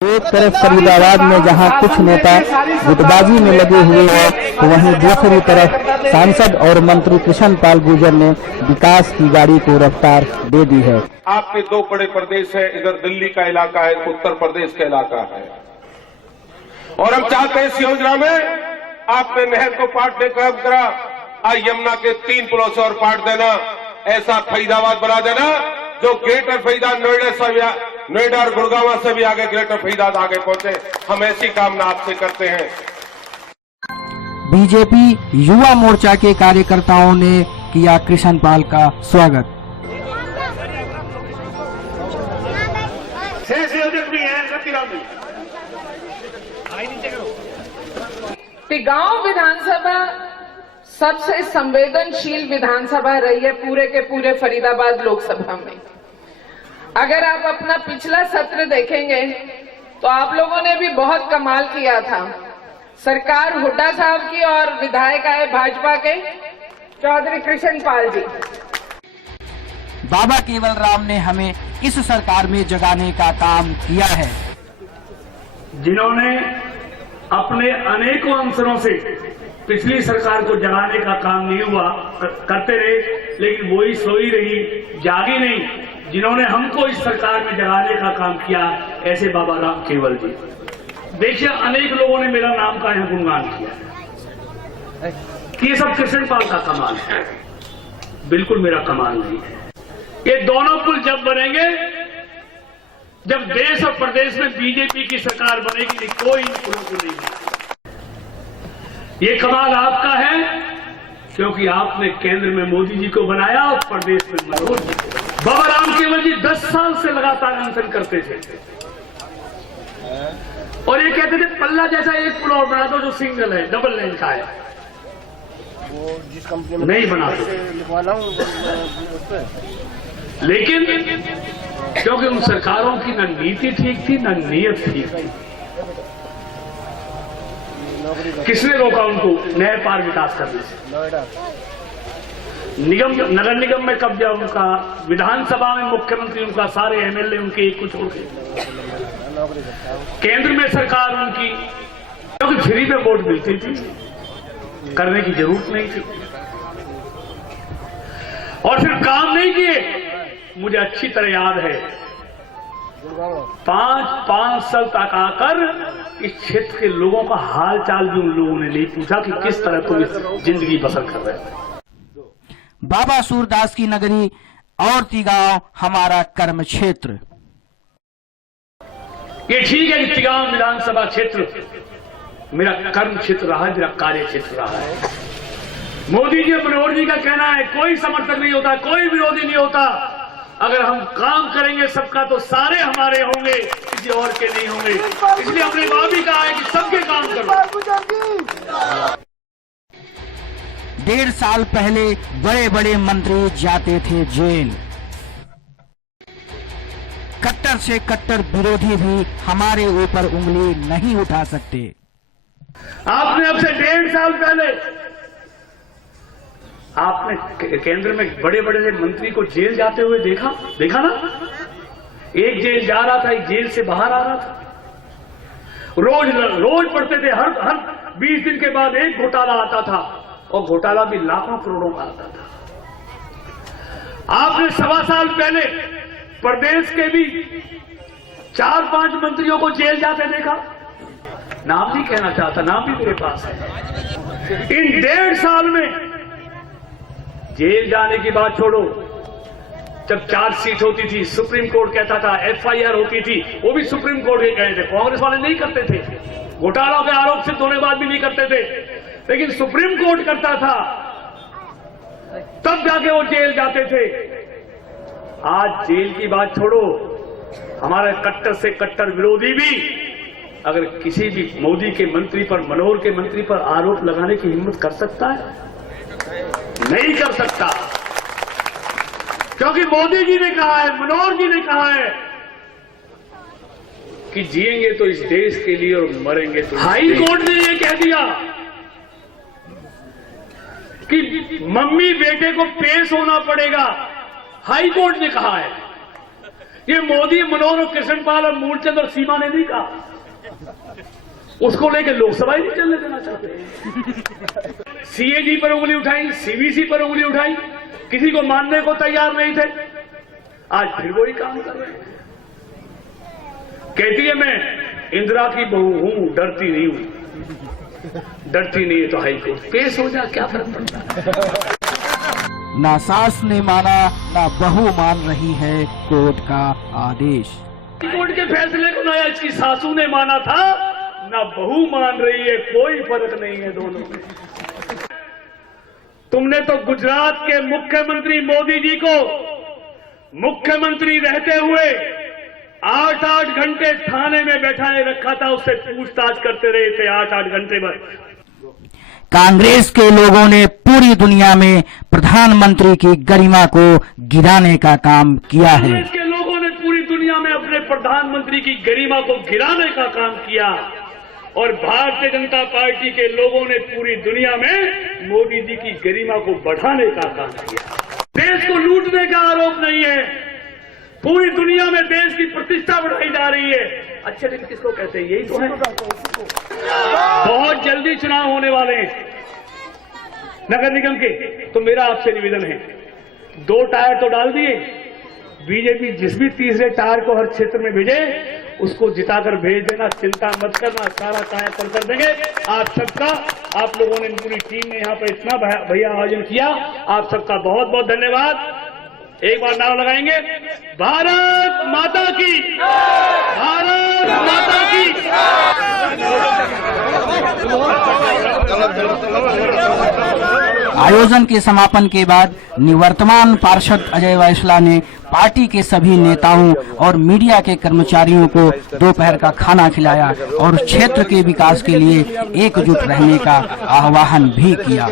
एक तरफ फरीदाबाद में जहां कुछ नेता गुटबाजी में लगे हुए हैं, तो वहीं दूसरी तरफ सांसद और मंत्री कृष्ण पाल गुर्जर ने विकास की गाड़ी को रफ्तार दे दी है। आपके दो बड़े प्रदेश है, इधर दिल्ली का इलाका है, उत्तर प्रदेश का इलाका है, और हम चाहते हैं इस योजना में आपने नहर को पाटने का काम करा, आज यमुना के 3 पुलों से और पाट देना, ऐसा फरीदाबाद बना देना जो ग्रेटर फरीदाबाद नोएडा और गुड़गांव से भी आगे ग्रेटर फरीदाबाद आगे पहुंचे। हम ऐसी कामना आपसे करते हैं। बीजेपी युवा मोर्चा के कार्यकर्ताओं ने किया कृष्ण पाल का स्वागत। टिगांव विधानसभा सबसे संवेदनशील विधानसभा रही है पूरे के पूरे फरीदाबाद लोकसभा में। अगर आप अपना पिछला सत्र देखेंगे तो आप लोगों ने भी बहुत कमाल किया था। सरकार हुड्डा साहब की और विधायक आए भाजपा के चौधरी कृष्ण पाल जी। बाबा केवल राम ने हमें इस सरकार में जगाने का काम किया है, जिन्होंने अपने अनेकों अवसरों से पिछली सरकार को जगाने का काम नहीं हुआ करते रहे, लेकिन वही सोई रही, जागी नहीं। जिन्होंने हमको इस सरकार में जगाने का काम किया, ऐसे बाबा राम केवल जी। देखिए, अनेक लोगों ने मेरा नाम का यहाँ गुणगान किया कि ये सब कृष्ण पाल का कमाल है। बिल्कुल मेरा कमाल नहीं है। ये दोनों पुल जब बनेंगे, जब देश और प्रदेश में बीजेपी की सरकार बनेगी, नहीं कोई इन पुलों को नहीं बनेगा। ये कमाल आपका है क्योंकि आपने केंद्र में मोदी जी को बनाया और प्रदेश में मनोहर जी को। बाबा राम केवल जी 10 साल से लगातार अनशन करते थे और ये कहते थे पल्ला जैसा एक पुल और बना दो जो सिंगल है, डबल लेन का है। वो जिस कंपनी में नहीं बना लेकिन क्योंकि उन सरकारों की न नीति ठीक थी न नीयत ठीक थी। किसने रोका उनको नहर पार विकास करने से? निगम, नगर निगम में कब्जा उनका, विधानसभा में मुख्यमंत्री उनका, सारे एमएलए उनके एक को छोड़ के, केंद्र में सरकार उनकी, क्योंकि फ्री में वोट मिलती थी, करने की जरूरत नहीं थी। और फिर काम नहीं किए। मुझे अच्छी तरह याद है 5 साल तक आकर इस क्षेत्र के लोगों का हाल चाल भी उन लोगों ने नहीं पूछा कि किस तरह तुम इस जिंदगी बसर कर रहे हैं। बाबा सूरदास की नगरी और तिगांव हमारा कर्म क्षेत्र। ये ठीक है कि तिगांव विधानसभा क्षेत्र मेरा कर्म क्षेत्र रहा है, मेरा कार्य क्षेत्र रहा है। मोदी जी मनोहर जी का कहना है कोई समर्थक नहीं होता, कोई विरोधी नहीं होता। अगर हम काम करेंगे सबका तो सारे हमारे होंगे, किसी और के नहीं होंगे। इसलिए हमने वहां भी कहा है कि सबके काम करो। 1.5 साल पहले बड़े बड़े मंत्री जाते थे जेल। कट्टर से कट्टर विरोधी भी हमारे ऊपर उंगली नहीं उठा सकते। आपने अब से 1.5 साल पहले आपने केंद्र में बड़े बड़े मंत्री को जेल जाते हुए देखा ना? एक जेल जा रहा था, एक जेल से बाहर आ रहा था। रोज पढ़ते थे, हर 20 दिन के बाद एक घोटाला आता था, और घोटाला भी लाखों करोड़ों का आता था। आपने 1.25 साल पहले प्रदेश के भी 4-5 मंत्रियों को जेल जाते देखा। नाम नहीं कहना चाहता, नाम भी मेरे पास है। इन 1.5 साल में जेल जाने की बात छोड़ो, जब चार्जशीट होती थी, सुप्रीम कोर्ट कहता था, FIR होती थी, वो भी सुप्रीम कोर्ट के गए थे। कांग्रेस वाले नहीं करते थे, घोटालों के आरोप सिद्ध होने बाद भी नहीं करते थे, लेकिन सुप्रीम कोर्ट करता था, तब जाके वो जेल जाते थे। आज जेल की बात छोड़ो, हमारे कट्टर से कट्टर विरोधी भी अगर किसी भी मोदी के मंत्री पर, मनोहर के मंत्री पर आरोप लगाने की हिम्मत कर सकता है? नहीं कर सकता, क्योंकि मोदी जी ने कहा है, मनोहर जी ने कहा है कि जिएंगे तो इस देश के लिए और मरेंगे तो। हाई कोर्ट ने यह कह दिया कि मम्मी बेटे को पेश होना पड़ेगा। हाई कोर्ट ने कहा है ये मोदी, मनोहर और कृष्णपाल और मूलचंद और सीमा ने नहीं कहा, उसको लेकर लोकसभा ही नहीं चलने देना चाहते। सीएजी पर उंगली उठाई, सीवीसी पर उंगली उठाई, किसी को मानने को तैयार नहीं थे। आज फिर वही काम कर रहे हैं। कहती है मैं इंदिरा की बहू हूं, डरती नहीं हूं। डरती नहीं है तो हाईकोर्ट पेश हो जा, क्या फर्क पड़ता है। ना सास ने माना ना बहू मान रही है कोर्ट का आदेश। कोर्ट के फैसले को ना इसकी सासू ने माना था, ना बहू मान रही है, कोई फर्क नहीं है दोनों में। तुमने तो गुजरात के मुख्यमंत्री मोदी जी को मुख्यमंत्री रहते हुए 8-8 घंटे थाने में बैठाए रखा था, उससे पूछताछ करते रहे थे 8-8 घंटे भर। कांग्रेस के लोगों ने पूरी दुनिया में प्रधानमंत्री की गरिमा को गिराने का काम किया है। कांग्रेस के लोगों ने पूरी दुनिया में अपने प्रधानमंत्री की गरिमा को गिराने का काम किया और भारतीय जनता पार्टी के लोगों ने पूरी दुनिया में मोदी जी की गरिमा को बढ़ाने का काम किया। देश को लूटने का आरोप नहीं है, पूरी दुनिया में देश की प्रतिष्ठा बढ़ाई जा रही है। अच्छे दिन किसको कहते हैं, यही तो है। बहुत जल्दी चुनाव होने वाले हैं नगर निगम के, तो मेरा आपसे निवेदन है, 2 टायर तो डाल दिए, बीजेपी जिस भी तीसरे टायर को हर क्षेत्र में भेजे उसको जिताकर भेज देना, चिंता मत करना, सारा कायापलट कर देंगे। आप सबका, आप लोगों ने, पूरी टीम ने यहाँ पर इतना भैया आयोजन किया, आप सबका बहुत बहुत धन्यवाद। एक बार नारा लगाएंगे, भारत माता की, भारत माता की। आयोजन के समापन के बाद निवर्तमान पार्षद अजय वैसला ने पार्टी के सभी नेताओं और मीडिया के कर्मचारियों को दोपहर का खाना खिलाया और क्षेत्र के विकास के लिए एकजुट रहने का आह्वान भी किया।